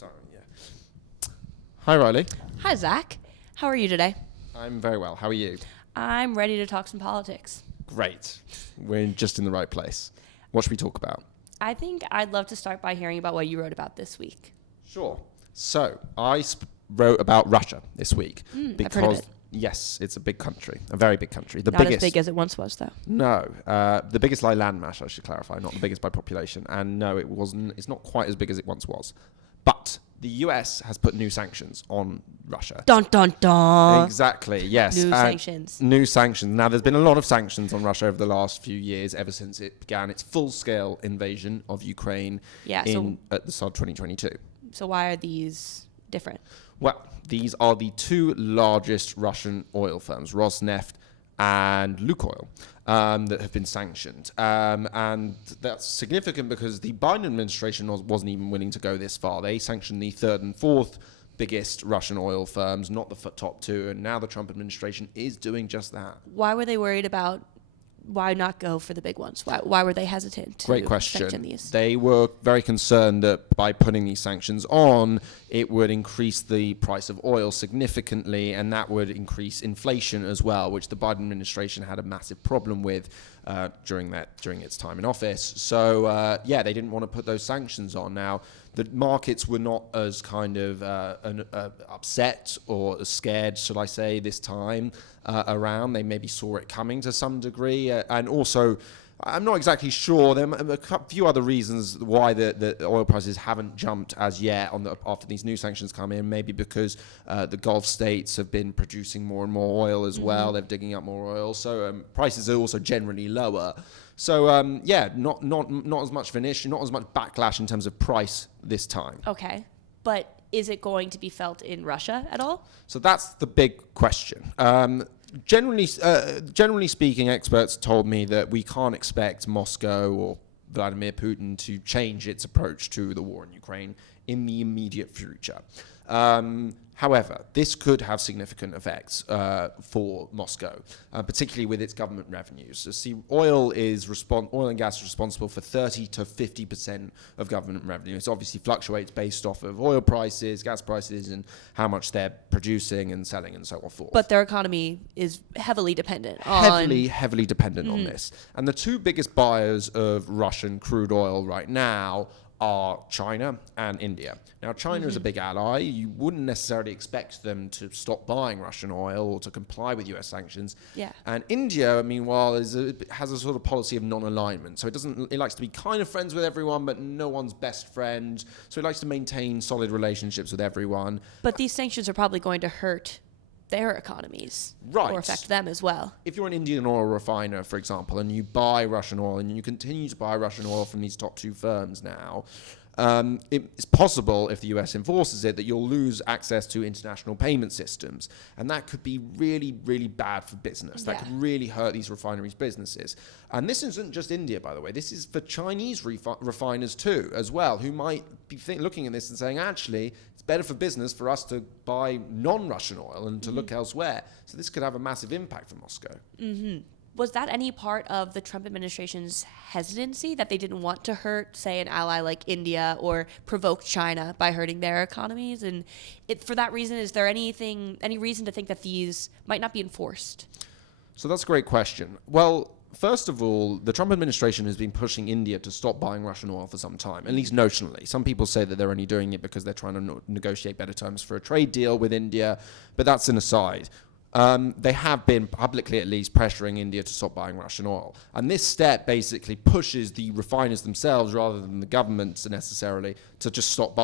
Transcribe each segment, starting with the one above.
Sorry, yeah. Hi, Riley. Hi, Zach. How are you today? I'm very well. How are you? I'm ready to talk some politics. Great. We're just in the right place. What should we talk about? I think I'd love to start by hearing about what you wrote about this week. Sure. So, I wrote about Russia this week. I've heard of it. Yes, it's a big country, a very big country. The Not biggest. as big as it once was, though. No, the biggest by landmass, I should clarify, not the biggest by population. And no, it wasn't. It's not quite as big as it once was. But the US has put new sanctions on Russia. Dun, dun, dun. Exactly, yes. New sanctions. New sanctions. Now, there's been a lot of sanctions on Russia over the last few years, ever since it began its full-scale invasion of Ukraine at the start of 2022. So why are these different? Well, these are the two largest Russian oil firms, Rosneft and Lukoil, that have been sanctioned. And that's significant because the Biden administration wasn't even willing to go this far. They sanctioned the third and fourth biggest Russian oil firms, not the top two. And now the Trump administration is doing just that. Why were they worried about? Why not go for the big ones? Why were they hesitant to Great question. sanction these? They were very concerned that by putting these sanctions on, it would increase the price of oil significantly, and that would increase inflation as well, which the Biden administration had a massive problem with during its time in office. So, they didn't want to put those sanctions on. Now, the markets were not as kind of upset or as scared, should I say, this time around. They maybe saw it coming to some degree. And also, I'm not exactly sure. There are a few other reasons why the oil prices haven't jumped as yet after these new sanctions come in. Maybe because the Gulf states have been producing more and more oil as well. They're digging up more oil. So prices are also generally lower. So, not as much of an issue, not as much backlash in terms of price this time. Okay. But is it going to be felt in Russia at all? So that's the big question. Generally speaking, experts told me that we can't expect Moscow or Vladimir Putin to change its approach to the war in Ukraine in the immediate future. However, this could have significant effects for Moscow, particularly with its government revenues. So, see, oil and gas is responsible for 30 to 50% of government revenue. It obviously fluctuates based off of oil prices, gas prices, and how much they're producing and selling and so forth. But their economy is heavily dependent on... Heavily dependent on this. And the two biggest buyers of Russian crude oil right now are China and India. Now, China is a big ally. You wouldn't necessarily expect them to stop buying Russian oil or to comply with US sanctions. Yeah. And India, meanwhile, has a sort of policy of non-alignment. So it likes to be kind of friends with everyone, but no one's best friend. So it likes to maintain solid relationships with everyone. But these sanctions are probably going to hurt their economies, right, or affect them as well. If you're an Indian oil refiner, for example, and you buy Russian oil and you continue to buy Russian oil from these top two firms now, it's possible, if the US enforces it, that you'll lose access to international payment systems. And that could be really, really bad for business. That could really hurt these refineries' businesses. And this isn't just India, by the way. This is for Chinese refiners too, as well, who might be looking at this and saying, actually, it's better for business for us to buy non-Russian oil and to look elsewhere. So this could have a massive impact for Moscow. Was that any part of the Trump administration's hesitancy, that they didn't want to hurt, say, an ally like India or provoke China by hurting their economies? And for that reason, is there any reason to think that these might not be enforced? So that's a great question. Well, first of all, the Trump administration has been pushing India to stop buying Russian oil for some time, at least notionally. Some people say that they're only doing it because they're trying to negotiate better terms for a trade deal with India, but that's an aside. They have been, publicly at least, pressuring India to stop buying Russian oil. And this step basically pushes the refiners themselves, rather than the governments necessarily, to just stop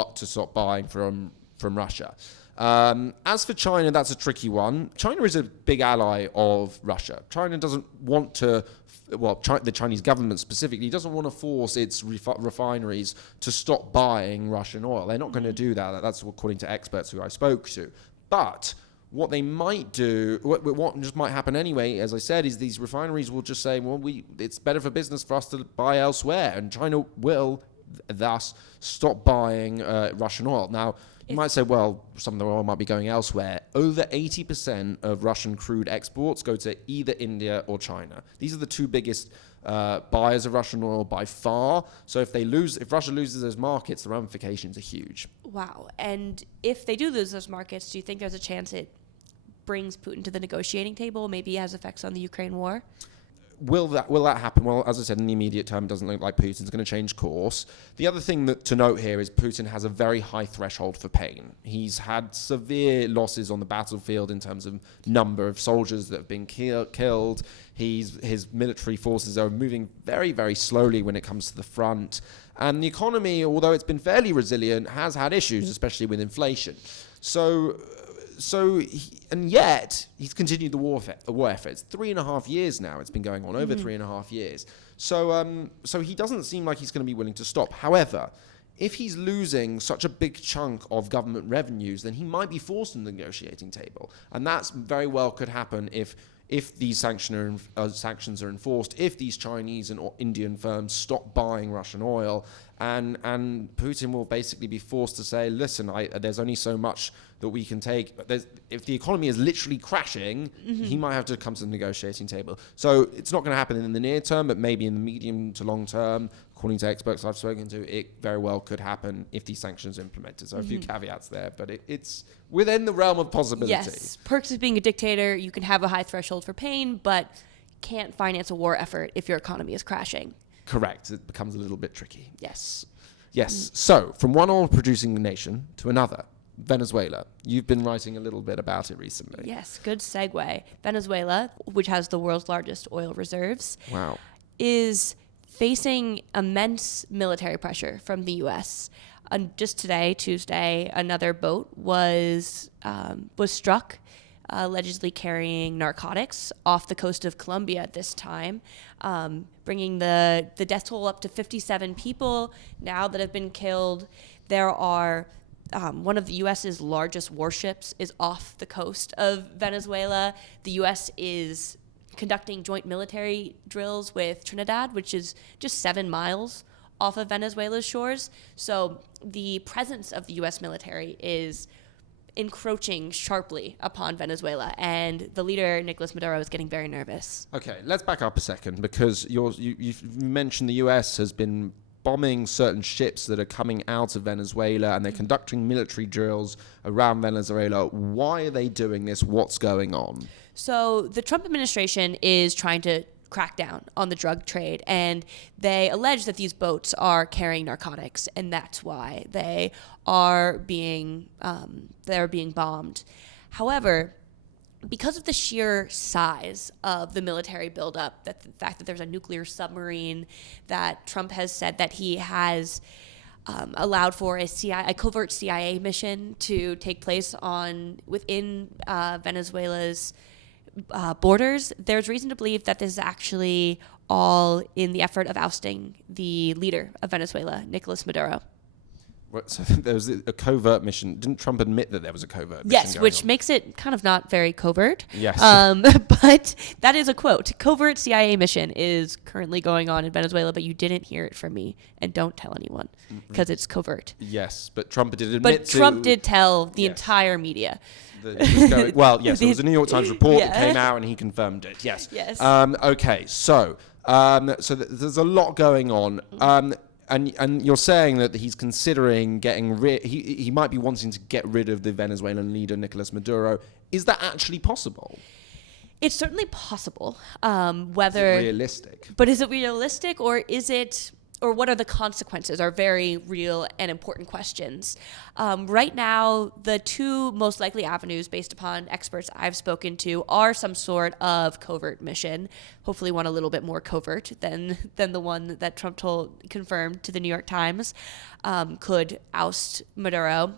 buying from Russia. As for China, that's a tricky one. China is a big ally of Russia. China doesn't want to, the Chinese government specifically doesn't want to force its refineries to stop buying Russian oil. They're not going to do that. That's according to experts who I spoke to. But what they might do, what just might happen anyway, as I said, is these refineries will just say, well, it's better for business for us to buy elsewhere. And China will thus stop buying Russian oil. Now, you might say, well, some of the oil might be going elsewhere. Over 80% of Russian crude exports go to either India or China. These are the two biggest buyers of Russian oil by far. So if Russia loses those markets, the ramifications are huge. Wow. And if they do lose those markets, do you think there's a chance it brings Putin to the negotiating table? Maybe it has effects on the Ukraine war? Will that happen? Well, as I said, in the immediate term, it doesn't look like Putin's going to change course. The other thing to note here is Putin has a very high threshold for pain. He's had severe losses on the battlefield in terms of number of soldiers that have been killed. His military forces are moving very, very slowly when it comes to the front. And the economy, although it's been fairly resilient, has had issues, especially with inflation. And yet he's continued the war effort. It's 3.5 years now. It's been going on over 3.5 years. So he doesn't seem like he's going to be willing to stop. However, if he's losing such a big chunk of government revenues, then he might be forced to the negotiating table, and that's very well could happen if these sanctions are enforced, if these Chinese and Indian firms stop buying Russian oil, and Putin will basically be forced to say, listen, there's only so much that we can take. If the economy is literally crashing, he might have to come to the negotiating table. So it's not going to happen in the near term, but maybe in the medium to long term, according to experts I've spoken to, it very well could happen if these sanctions are implemented. So a few caveats there, but it's within the realm of possibility. Yes. Perks of being a dictator, you can have a high threshold for pain, but can't finance a war effort if your economy is crashing. Correct. It becomes a little bit tricky. Yes. Yes. So from one oil-producing nation to another, Venezuela. You've been writing a little bit about it recently. Yes, good segue. Venezuela, which has the world's largest oil reserves, Wow. is facing immense military pressure from the U.S. Just today, Tuesday, another boat was struck, allegedly carrying narcotics off the coast of Colombia at this time, bringing the death toll up to 57 people now that have been killed. There are one of the U.S.'s largest warships is off the coast of Venezuela. The U.S. is conducting joint military drills with Trinidad, which is just 7 miles off of Venezuela's shores. So the presence of the U.S. military is encroaching sharply upon Venezuela, and the leader, Nicolas Maduro, is getting very nervous. Okay, let's back up a second, because you've mentioned the U.S. has been bombing certain ships that are coming out of Venezuela, and they're conducting military drills around Venezuela. Why are they doing this? What's going on? So the Trump administration is trying to crack down on the drug trade, and they allege that these boats are carrying narcotics, and that's why they are being bombed. However, because of the sheer size of the military buildup, that the fact that there's a nuclear submarine, that Trump has said that he has allowed for a covert CIA mission to take place within Venezuela's borders, there's reason to believe that this is actually all in the effort of ousting the leader of Venezuela, Nicolas Maduro. So there was a covert mission. Didn't Trump admit that there was a covert mission? Yes, which makes it kind of not very covert. Yes. But that is a quote. Covert CIA mission is currently going on in Venezuela, but you didn't hear it from me, and don't tell anyone because it's covert. Yes, but Trump did admit But Trump did tell the entire media. Well, yes, it was a New York Times report that came out, and he confirmed it. Yes. Yes. Okay, so there's a lot going on. And you're saying that he's considering getting rid. He might be wanting to get rid of the Venezuelan leader Nicolas Maduro. Is that actually possible? It's certainly possible. Is it realistic? But is it realistic, or what are the consequences are very real and important questions. Right now, the two most likely avenues based upon experts I've spoken to are some sort of covert mission, hopefully one a little bit more covert than the one that Trump confirmed to the New York Times, could oust Maduro.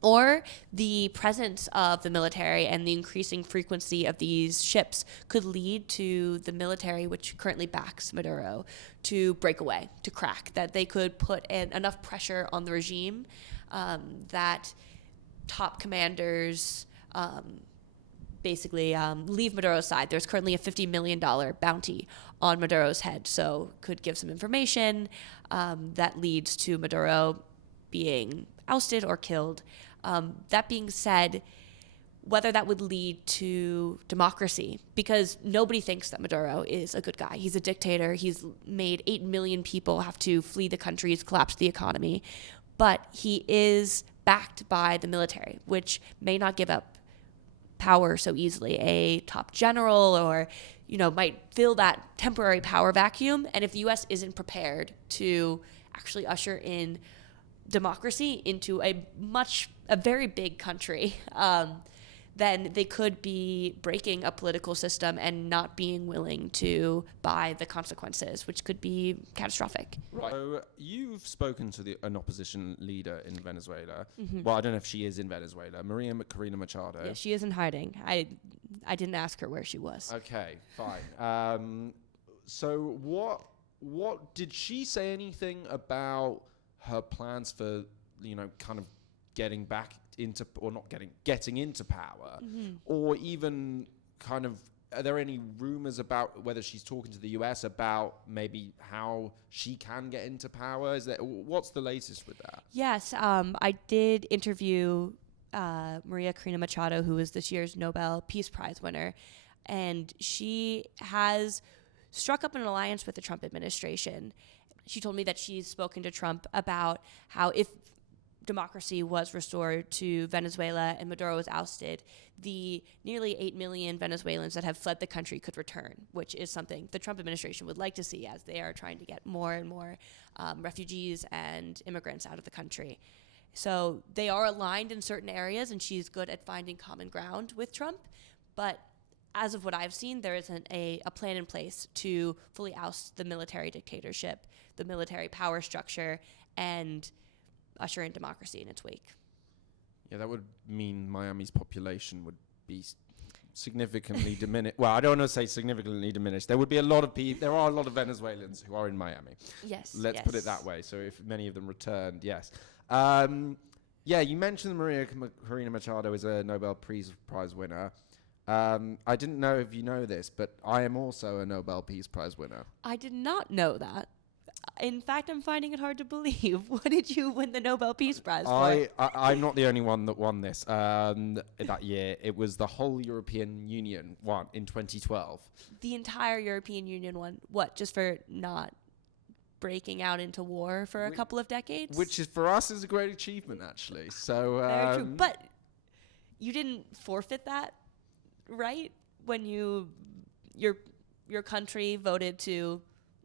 Or the presence of the military and the increasing frequency of these ships could lead to the military, which currently backs Maduro, to break away, to crack, that they could put enough pressure on the regime that top commanders basically leave Maduro's side. There's currently a $50 million bounty on Maduro's head. So could give some information that leads to Maduro being ousted or killed. That being said, whether that would lead to democracy, because nobody thinks that Maduro is a good guy. He's a dictator. He's made 8 million people have to flee the country. He's collapsed the economy. But he is backed by the military, which may not give up power so easily. A top general or, might fill that temporary power vacuum. And if the U.S. isn't prepared to actually usher in democracy into a very big country, then they could be breaking a political system and not being willing to buy the consequences, which could be catastrophic. Right. So you've spoken to an opposition leader in Venezuela. Well, I don't know if she is in Venezuela. Corina Machado. Yeah, she is in hiding. I didn't ask her where she was. Okay, fine. So what did she say anything about her plans for, kind of getting back into, or not getting into power, or even kind of, are there any rumors about whether she's talking to the US about maybe how she can get into power? What's the latest with that? Yes, I did interview Maria Corina Machado, who is this year's Nobel Peace Prize winner, and she has struck up an alliance with the Trump administration. She told me that she's spoken to Trump about how if democracy was restored to Venezuela and Maduro was ousted, the nearly 8 million Venezuelans that have fled the country could return, which is something the Trump administration would like to see, as they are trying to get more and more refugees and immigrants out of the country. So they are aligned in certain areas, and she's good at finding common ground with Trump. But as of what I've seen, there isn't a plan in place to fully oust the military dictatorship, the military power structure, and usher in democracy in its wake. Yeah, that would mean Miami's population would be significantly diminished. Well, I don't want to say significantly diminished. There would be a lot of people. There are a lot of Venezuelans who are in Miami. Yes. Let's put it that way. So if many of them returned, yes. Yeah, you mentioned Maria Corina Machado is a Nobel Peace Prize winner. I didn't know if you know this, but I am also a Nobel Peace Prize winner. I did not know that. In fact, I'm finding it hard to believe. What did you win the Nobel Peace Prize for? I'm not the only one that won this that year. It was the whole European Union won in 2012. The entire European Union won. What, just for not breaking out into war for a couple of decades? Which is, for us, is a great achievement, actually. So very true. But you didn't forfeit that, right? When your country voted to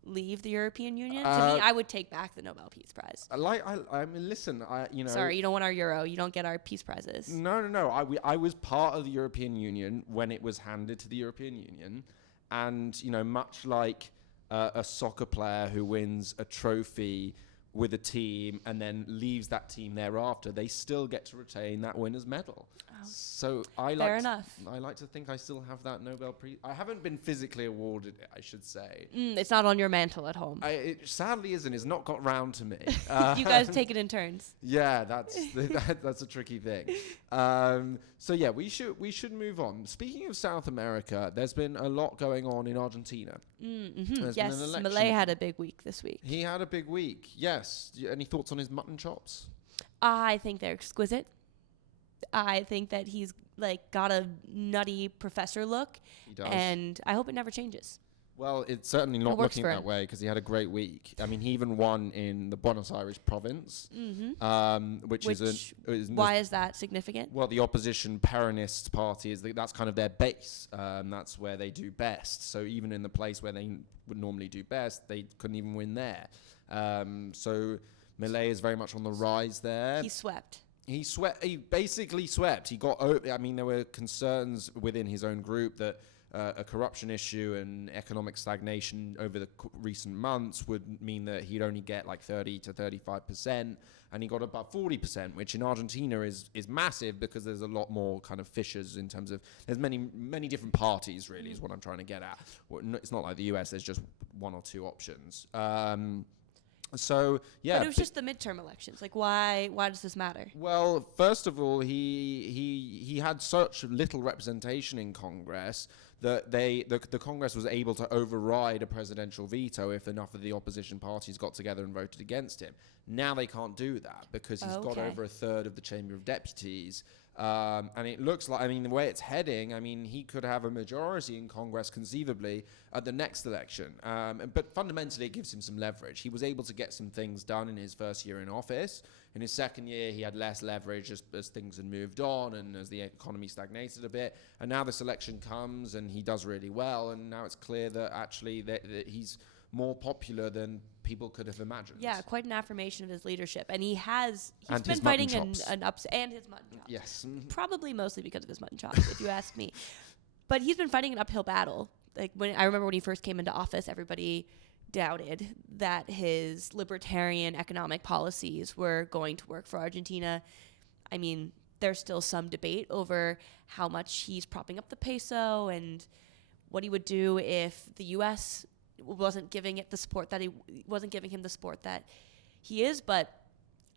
leave the European Union? To me, I would take back the Nobel Peace Prize. I mean, listen, Sorry, you don't want our euro. You don't get our peace prizes. No. I was part of the European Union when it was handed to the European Union. And, much like a soccer player who wins a trophy with a team and then leaves that team thereafter, they still get to retain that winner's medal. Oh. So Fair enough. I like to think I still have that Nobel Prize. I haven't been physically awarded it, I should say. It's not on your mantle at home. It sadly isn't. It's not got round to me. You guys take it in turns. Yeah, that's a tricky thing. So yeah, we should move on. Speaking of South America, there's been a lot going on in Argentina. Yes, Milei had a big week this week. He had a big week. Yes. Any thoughts on his mutton chops? I think they're exquisite. I think that he's got a nutty professor look. He does. And I hope it never changes. Well, it's certainly not looking that way, because he had a great week. I mean, he even won in the Buenos Aires province, which is why is that significant? Well, the opposition Peronist party that's kind of their base. That's where they do best. So even in the place where they would normally do best, they couldn't even win there. So Milei is very much on the rise there. He swept. He basically swept. He got over. I mean, there were concerns within his own group that a corruption issue and economic stagnation over the recent months would mean that he'd only get 30 to 35%, and he got about 40%, which in Argentina is massive, because there's a lot more kind of fissures in terms of, there's many different parties, really, is what I'm trying to get at. It's not like the US, there's just one or two options. So yeah, but it was just the midterm elections. Why does this matter? Well, first of all, he had such little representation in Congress that the Congress was able to override a presidential veto if enough of the opposition parties got together and voted against him. Now they can't do that because he's got over a third of the Chamber of Deputies. And it looks like, I mean, the way it's heading, I mean, he could have a majority in Congress conceivably at the next election. But fundamentally, it gives him some leverage. He was able to get some things done in his first year in office. In his second year, he had less leverage as things had moved on and as the economy stagnated a bit. And now this election comes and he does really well. And now it's clear that actually that he's more popular than people could have imagined. Yeah, quite an affirmation of his leadership. And he's and been fighting an ups and his mutton chops. Yes. Probably mostly because of his mutton chops, if you ask me. But he's been fighting an uphill battle. Like I remember when he first came into office, everybody doubted that his libertarian economic policies were going to work for Argentina. I mean, there's still some debate over how much he's propping up the peso and what he would do if the U.S. wasn't giving him the support that he is. But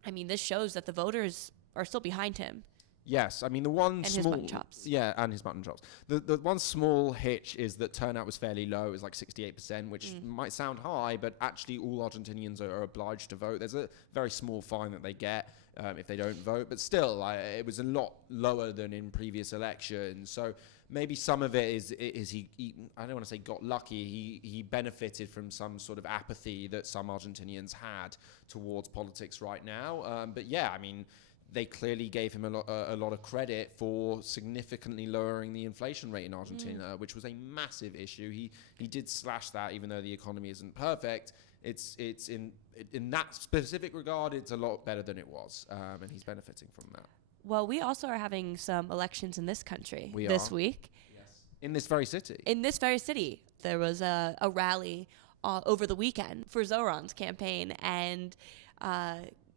I mean, this shows that the voters are still behind him. Yes, I mean the one and small his mutton chops. Yeah, and his mutton chops. The one small hitch is that turnout was fairly low. It was like 68%, which might sound high, but actually all Argentinians are obliged to vote. There's a very small fine that they get if they don't vote, but still, it was a lot lower than in previous elections. So maybe some of it is he I don't want to say got lucky. He benefited from some sort of apathy that some Argentinians had towards politics right now. But yeah, I mean, they clearly gave him a lot of credit for significantly lowering the inflation rate in Argentina, which was a massive issue. He did slash that, even though the economy isn't perfect. It's in that specific regard, it's a lot better than it was, and he's benefiting from that. Well, we also are having some elections in this country week. Yes. In this very city. In this very city, there was a rally over the weekend for Zoran's campaign, and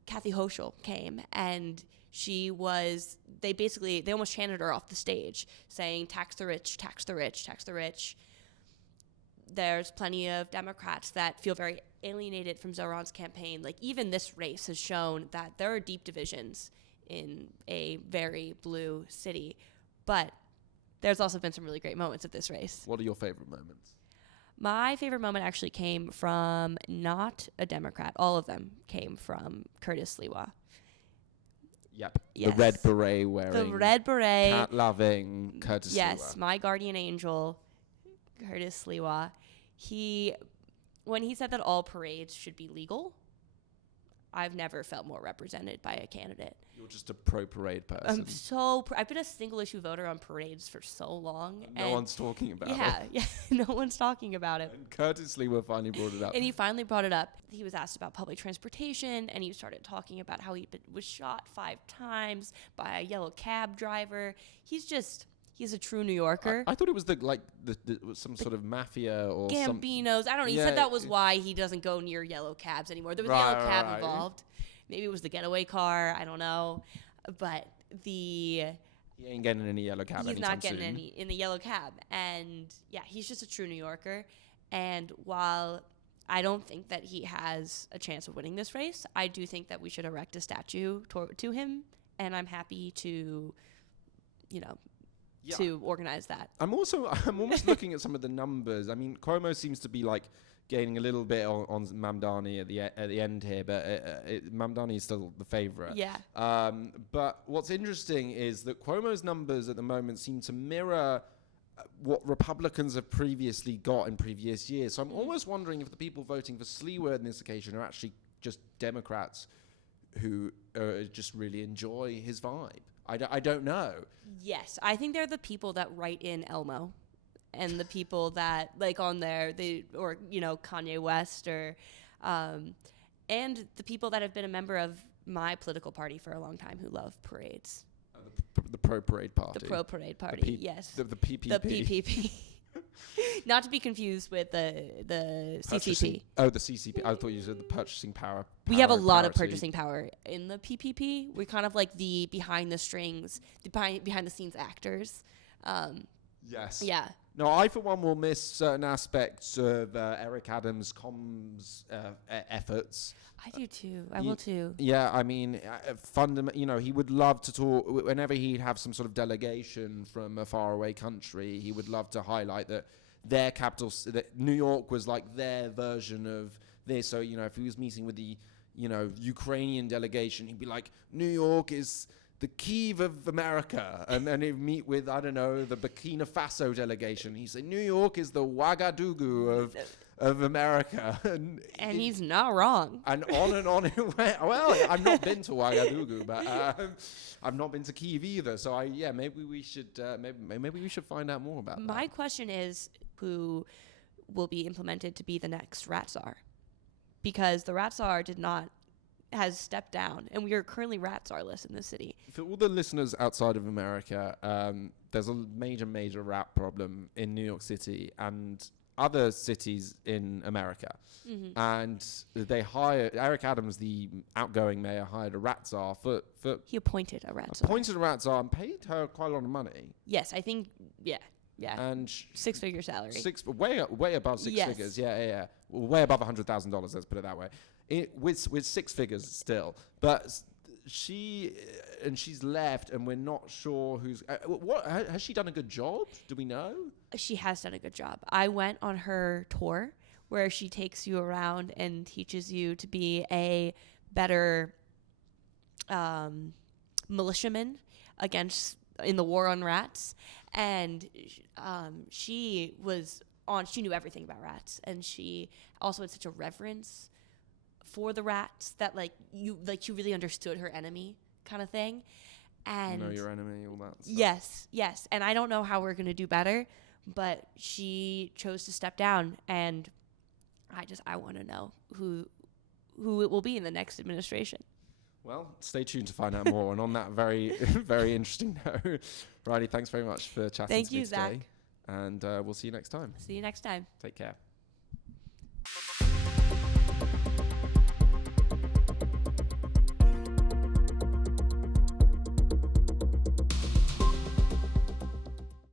Kathy Hochul came, and they almost chanted her off the stage, saying, tax the rich, tax the rich, tax the rich. There's plenty of Democrats that feel very alienated from Zoran's campaign. Like, even this race has shown that there are deep divisions in a very blue city. But there's also been some really great moments of this race. What are your favorite moments? My favorite moment actually came from not a Democrat. All of them came from Curtis Sliwa. Yep. Yes. The red beret wearing. The red beret. Cat loving Curtis Sliwa. Yes, my guardian angel, Curtis Sliwa. When he said that all parades should be legal, I've never felt more represented by a candidate. You're just a pro-parade person. I've been a single issue voter on parades for so long. No one's talking about it. Yeah, no one's talking about it. And Curtis Sliwa finally brought it up. And he finally brought it up. He was asked about public transportation, and he started talking about how was shot 5 times by a yellow cab driver. He's a true New Yorker. I thought it was some sort of mafia or Gambinos. I don't know. He said that was why he doesn't go near yellow cabs anymore. There was a yellow cab involved. Maybe it was the getaway car. I don't know. But he ain't getting any yellow cab anytime soon. He's not getting any in the yellow cab. And yeah, he's just a true New Yorker. And while I don't think that he has a chance of winning this race, I do think that we should erect a statue to him. And I'm happy to, to organize that. I'm almost looking at some of the numbers. I mean, Cuomo seems to be gaining a little bit on Mamdani at the end here, but Mamdani is still the favorite. Yeah. But what's interesting is that Cuomo's numbers at the moment seem to mirror what Republicans have previously got in previous years. So I'm almost wondering if the people voting for Sliwa on this occasion are actually just Democrats who just really enjoy his vibe. I don't know. Yes, I think they're the people that write in Elmo, and the people that on there Kanye West and the people that have been a member of my political party for a long time who love parades. The pro-parade party. The pro-parade party. Yes. The PPP. The PPP. Not to be confused with the CCP. Oh, the CCP. I thought you said the purchasing power. We have a lot of purchasing power in the PPP. We're kind of like the behind the scenes actors. Yes. Yeah. No, I for one will miss certain aspects of Eric Adams' comms efforts. I do too. I will too. Yeah, I mean, he would love to talk whenever he'd have some sort of delegation from a faraway country. He would love to highlight that their capital, that New York, was like their version of this. So if he was meeting with the Ukrainian delegation, he'd be like, New York is the Kyiv of America, and then he'd meet with, I don't know, the Burkina Faso delegation. He'd say, New York is the Ouagadougou of America. And he's not wrong. And on it went. Well, I've not been to Ouagadougou, but I've not been to Kyiv either. So maybe we should maybe we should find out more about that. My question is, who will be implemented to be the next rat czar? Because the rat czar has stepped down, and we are currently rat czarless in this city. For all the listeners outside of America, there's a major rat problem in New York City and other cities in America. Mm-hmm. And they hired Eric Adams, the outgoing mayor, hired a rat czar for he appointed a rat czar. Appointed a rat czar and paid her quite a lot of money. Yes, I think yeah. And 6-figure salary. Way above six figures. Yeah. Well, way above $100,000. Let's put it that way. With six figures still, but she's left, and we're not sure who's. What has she done a good job? Do we know? She has done a good job. I went on her tour where she takes you around and teaches you to be a better militiaman in the war on rats, and she knew everything about rats, and she also had such a reverence for the rats that you really understood her enemy kind of thing. And know your enemy, all that stuff. Yes. And I don't know how we're going to do better, but she chose to step down, and I want to know who it will be in the next administration. Well, stay tuned to find out more. And on that very, very interesting note, Riley, thanks very much for chatting to me today. Thank you, Zach. And we'll see you next time. See you next time. Take care.